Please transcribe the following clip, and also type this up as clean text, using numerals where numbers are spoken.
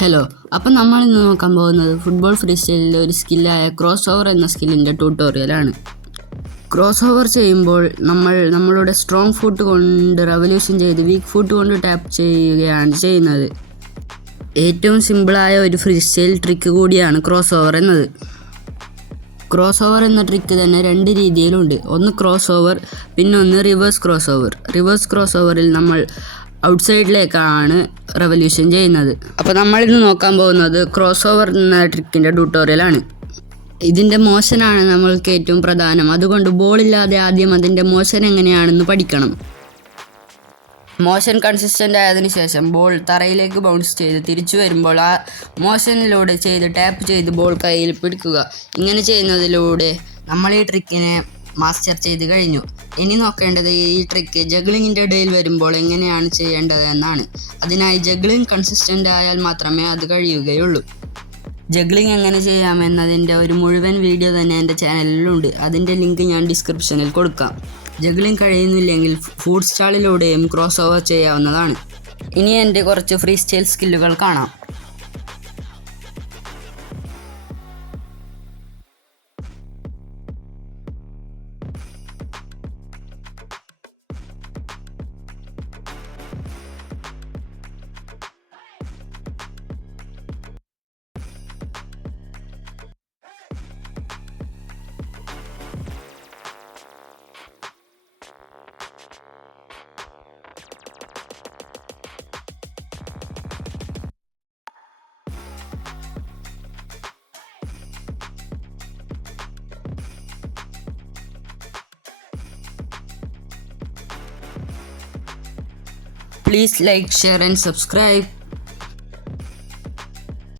Hello, അപ്പം നമ്മൾ ഇന്ന് നോക്കാൻ പോകുന്നത് ഫുട്ബോൾ ഫ്രീ സ്റ്റൈലിലെ ഒരു സ്കില്ലായ ക്രോസ് ഓവർ എന്ന സ്കില്ലിൻ്റെ ട്യൂട്ടോറിയലാണ്. ക്രോസ് ഓവർ ചെയ്യുമ്പോൾ നമ്മളുടെ സ്ട്രോങ് ഫുട്ട് കൊണ്ട് റെവല്യൂഷൻ ചെയ്ത് വീക്ക് ഫുട്ട് കൊണ്ട് ടാപ്പ് ചെയ്യുകയാണ് ചെയ്യുന്നത്. ഏറ്റവും സിമ്പിളായ ഒരു ഫ്രീ സ്റ്റൈൽ ട്രിക്ക് കൂടിയാണ് ക്രോസ് ഓവർ എന്നത്. ക്രോസ് ഓവർ എന്ന ട്രിക്ക് തന്നെ രണ്ട് രീതിയിലുണ്ട്. ഒന്ന് ക്രോസ് ഓവർ, പിന്നെ ഒന്ന് reverse cross over. Reverse cross ഓവറിൽ നമ്മൾ ഔട്ട്സൈഡിലേക്കാണ് റെവല്യൂഷൻ ചെയ്യുന്നത്. അപ്പോൾ നമ്മളിന്ന് നോക്കാൻ പോകുന്നത് ക്രോസ് ഓവർ എന്ന ട്രിക്കിൻ്റെ ട്യൂട്ടോറിയലാണ്. ഇതിൻ്റെ മോഷനാണ് നമ്മൾക്ക് ഏറ്റവും പ്രധാനം. അതുകൊണ്ട് ബോളില്ലാതെ ആദ്യം അതിൻ്റെ മോഷൻ എങ്ങനെയാണെന്ന് പഠിക്കണം. മോഷൻ കൺസിസ്റ്റൻ്റ് ആയതിനു ശേഷം ബോൾ തറയിലേക്ക് ബൗൺസ് ചെയ്ത് തിരിച്ചു വരുമ്പോൾ ആ മോഷനിലൂടെ ടാപ്പ് ചെയ്ത് ബോൾ കയ്യിൽ പിടിക്കുക. ഇങ്ങനെ ചെയ്യുന്നതിലൂടെ നമ്മൾ ഈ ട്രിക്കിനെ മാസ്റ്റർ ചെയ്ത് കഴിഞ്ഞു. ഇനി നോക്കേണ്ടത് ഈ ട്രിക്ക് ജഗ്ലിങ്ങിൻ്റെ ഇടയിൽ വരുമ്പോൾ എങ്ങനെയാണ് ചെയ്യേണ്ടത് എന്നാണ്. അതിനായി ജഗ്ലിങ് കൺസിസ്റ്റൻ്റ് ആയാൽ മാത്രമേ അത് കഴിയുകയുള്ളൂ. ജഗ്ലിങ് എങ്ങനെ ചെയ്യാമെന്നതിൻ്റെ ഒരു മുഴുവൻ വീഡിയോ തന്നെ എൻ്റെ ചാനലിലുണ്ട്. അതിൻ്റെ ലിങ്ക് ഞാൻ ഡിസ്ക്രിപ്ഷനിൽ കൊടുക്കാം. ജഗ്ലിങ് കഴിയുന്നില്ലെങ്കിൽ ഫുഡ് സ്റ്റാളിലൂടെയും ക്രോസ് ഓവർ ചെയ്യാവുന്നതാണ്. ഇനി എൻ്റെ കുറച്ച് ഫ്രീ സ്റ്റൈൽ സ്കില്ലുകൾ കാണാം. Please like, share and subscribe.